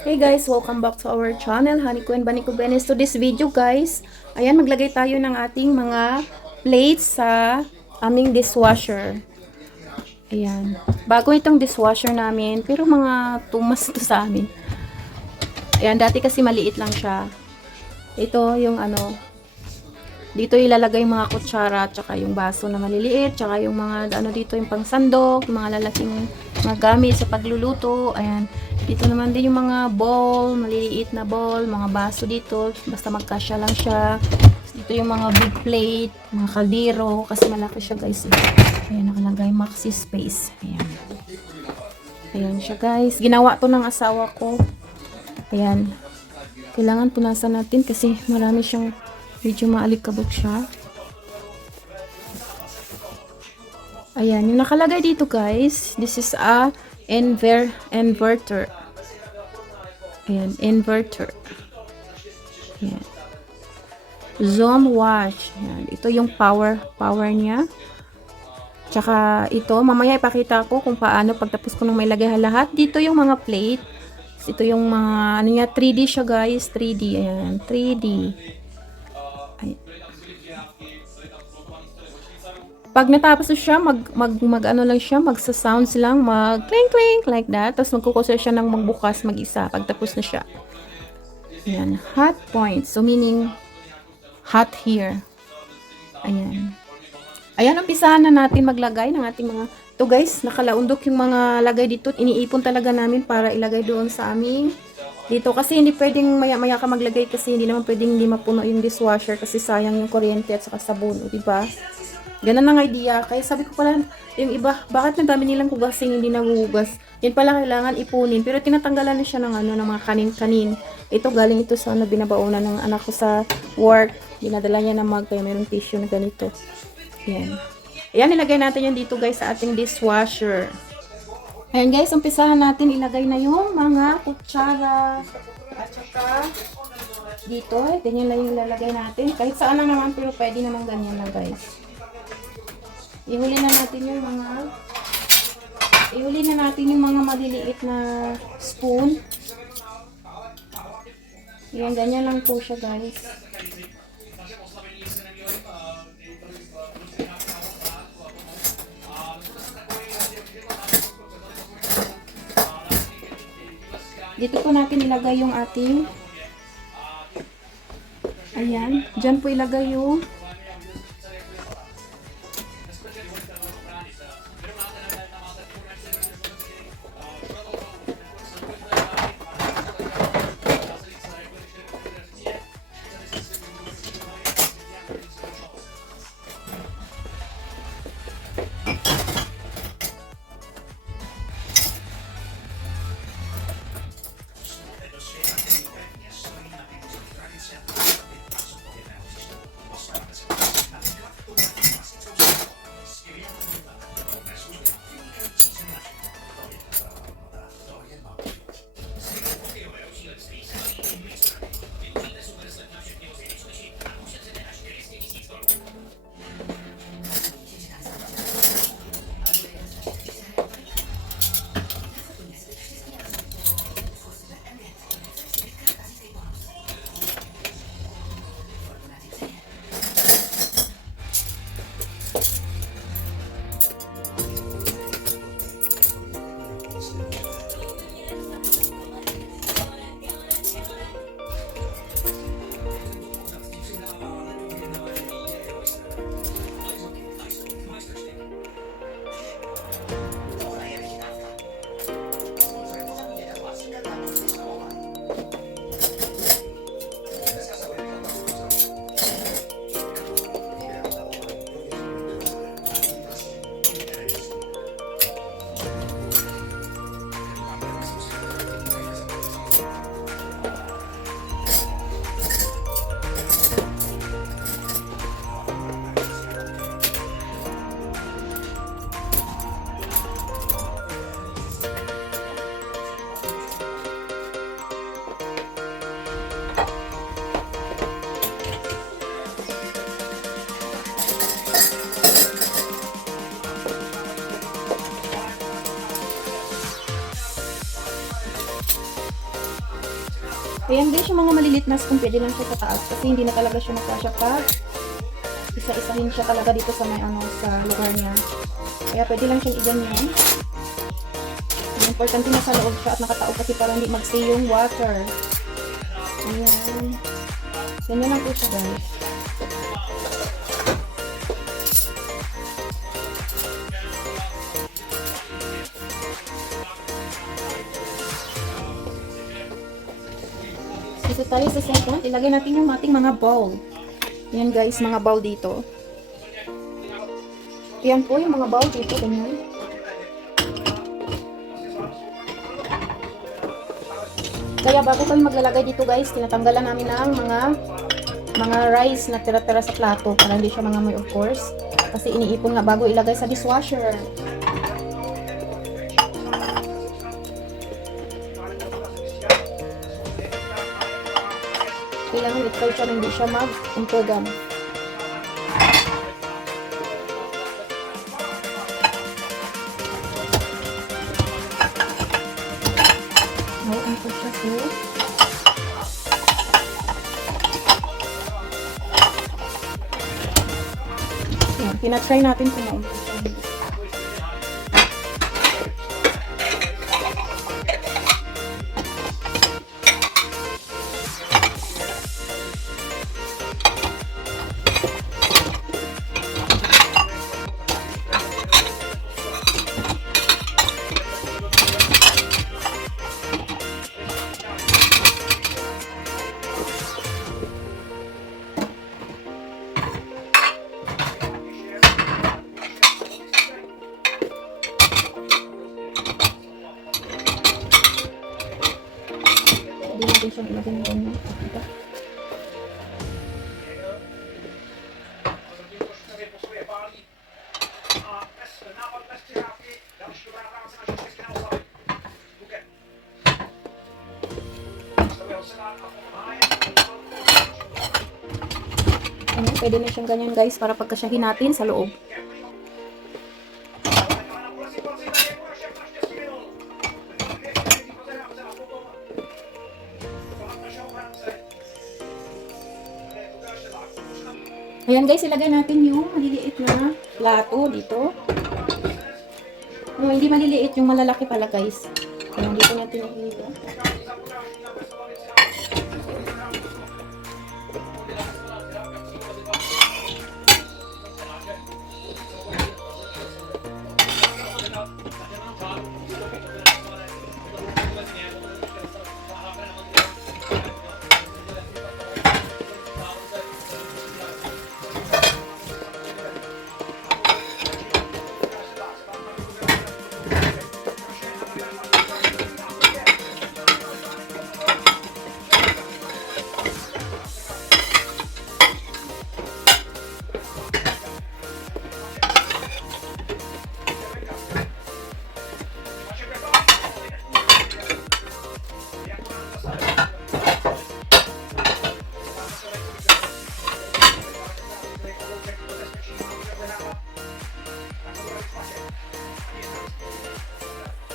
Hey guys, welcome back to our channel, Haniko and Baniko Benes. To this video guys, ayan, maglagay tayo ng ating mga plates sa aming dishwasher. Ayan, bago itong dishwasher namin, pero mga tumas to sa amin. Ayan, dati kasi maliit lang siya. Ito yung ano, dito ilalagay yung mga kutsara, tsaka yung baso na maliliit, tsaka yung mga ano dito yung pangsandok, yung mga lalaking mga gamit sa pagluluto. Ayan, dito naman din yung mga bowl, maliliit na bowl, mga baso dito, basta magkasya lang siya. Dito yung mga big plate, mga kaldero, kasi malaki siya guys. Ayan, nakalagay maxi space. Ayan. Ayan siya guys. Ginawa to ng asawa ko. Ayan. Kailangan punasan natin kasi marami siyang medyo maalikabok siya. Ayan, yung nakalagay dito guys, this is a inverter. Ayan, inverter. Ayan. Zoom wash. Ayan, ito yung power niya. Tsaka ito, mamaya ipakita ko kung paano pagtapos ko nang may lagay lahat. Dito yung mga plate. Ito yung mga, ano niya, 3D siya guys, 3D. Ayan, 3D. Ayan. Pag natapos na siya, ano lang siya, magsa-sounds lang, mag-clink clink like that. Tapos magkukusa siya ng magbukas mag-isa pag tapos na siya. Ayan, hot point. So meaning hot here. Ayan. Ayan, umpisahan na natin maglagay ng ating mga, ito guys, nakalaundok yung mga lagay dito. Iniipon talaga namin para ilagay doon sa aming dito. Kasi hindi pwedeng maya-maya ka maglagay kasi hindi naman pwedeng hindi mapuno yung dishwasher kasi sayang yung kuryente at saka sabon, diba? Ganun ang idea. Kaya sabi ko pala, yung iba, bakit ang dami nilang hugasing hindi naguhugas? Yan pala kailangan ipunin. Pero tinatanggalan na siya ng ano, ng mga kanin-kanin. Ito galing ito sa ano, binabaonan ng anak ko sa work. Dinadala niya ng mug, kaya mayroong tissue na ganito. Yan. Ayan, ilagay natin yan dito guys sa ating dishwasher. Ayan guys, umpisahan natin ilagay na yung mga kutsara. At saka dito, ganyan lang yung lalagay natin. Kahit saan lang naman, pero pwede naman ganyan lang guys. Ihuli na natin yung mga maliliit na spoon. Yan, ganyan lang po siya guys. Dito po natin ilagay yung ating, ayan, dyan po ilagay yung Ayan guys, yung mga malilit na spoon, pwede lang siya sa taas kasi hindi na talaga siya makasya pag isa-isahin siya talaga dito sa may sa lugar niya. Kaya pwede lang siyang iganyan. Ang importante na sa loob siya at nakataob kasi para hindi mag-stay yung water. Ayan. Ganyan lang po siya guys. Dito tayo sa second, ilagay natin yung ating mga bowl. Yan guys, mga bowl dito. Yan po yung mga bowl dito, ganyan. Kaya bago kami maglalagay dito guys, tinatanggalan namin ng mga rice na tira-tira sa plato para hindi siya mangamoy of course. Kasi iniipon nga bago ilagay sa dishwasher. Kailangan ikaw siya hindi siya mag-umpugan. Ito siya po. Ayan, pinatry natin kung maumpos siya. Hindi natin siyang ilagay ng ganyan. Diba? Ayan, pwede na siyang ganyan guys para pagkasyahin natin sa loob. Ayan guys, ilagay natin yung maliliit na plato dito. No, hindi maliliit, yung malalaki pala guys. Ayan, dito natin ilagay.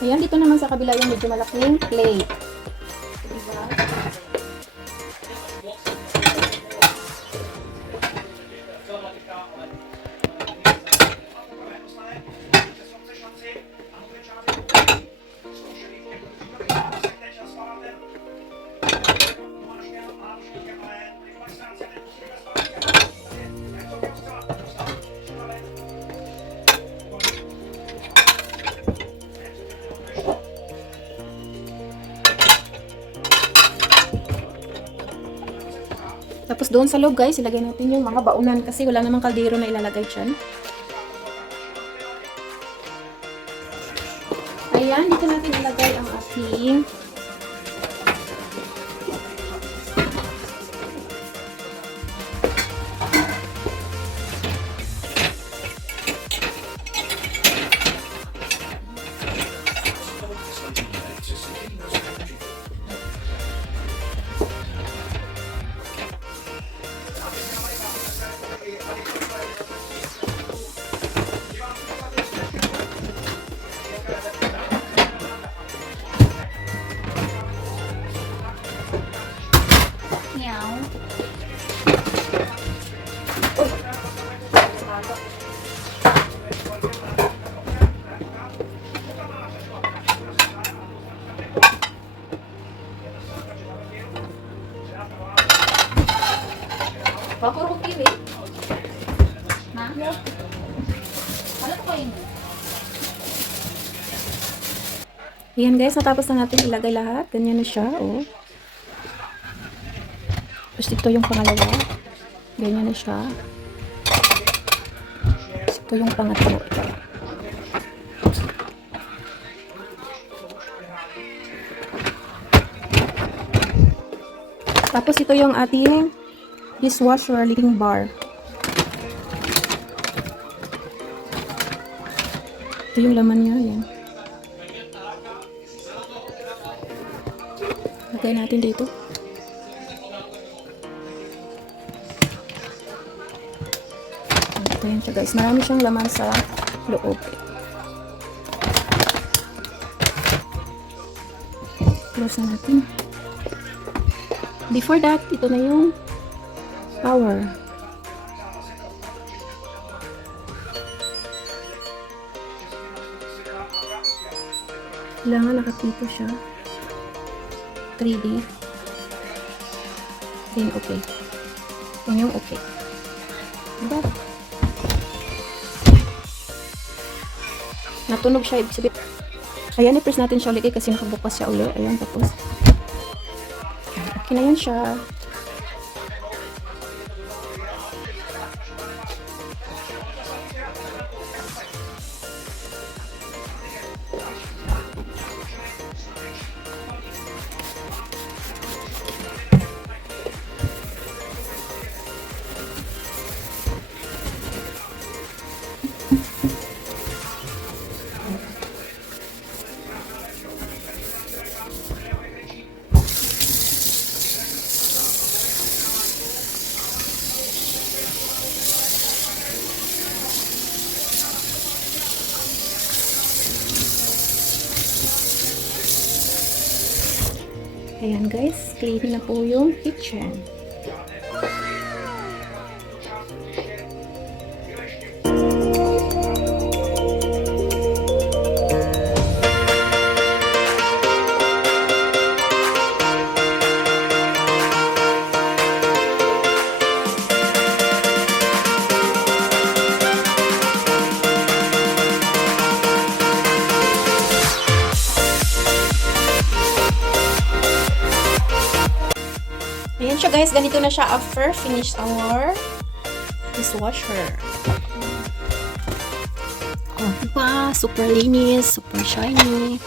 Ayan, dito naman sa kabila yung medyo malaking plate. Diba? Tapos doon sa loob guys, ilagay natin yung mga baunan kasi wala namang kaldero na ilalagay dyan. Ayan, dito natin ilagay ang ating Papuro ko pili. Ma? Ano ko kayo? Ayan guys, natapos na natin ilagay lahat. Ganyan na siya, oh. Tapos ito yung pangalawa. Ganyan na siya. Tapos ito yung pangatlo. Ito. Tapos ito yung ating dishwasher leaking bar. Ito yung laman niya, yan. Lagay natin dito. Ito yan siya guys. Marami siyang laman sa loob. Close na natin. Before that, ito na yung power. Kailangan nakapito siya. 3D. Then okay. Yan yung okay. Diba? Natunog siya. Ibig sabihin. Ayan, i-press natin siya ulit kasi nakabukas siya ulit. Ayan, tapos. Okay na yan siya. Ayan guys, clean na po yung kitchen. Ayan siya guys, ganito na siya after finish our dishwasher. Oh, diba? Super linis, super shiny.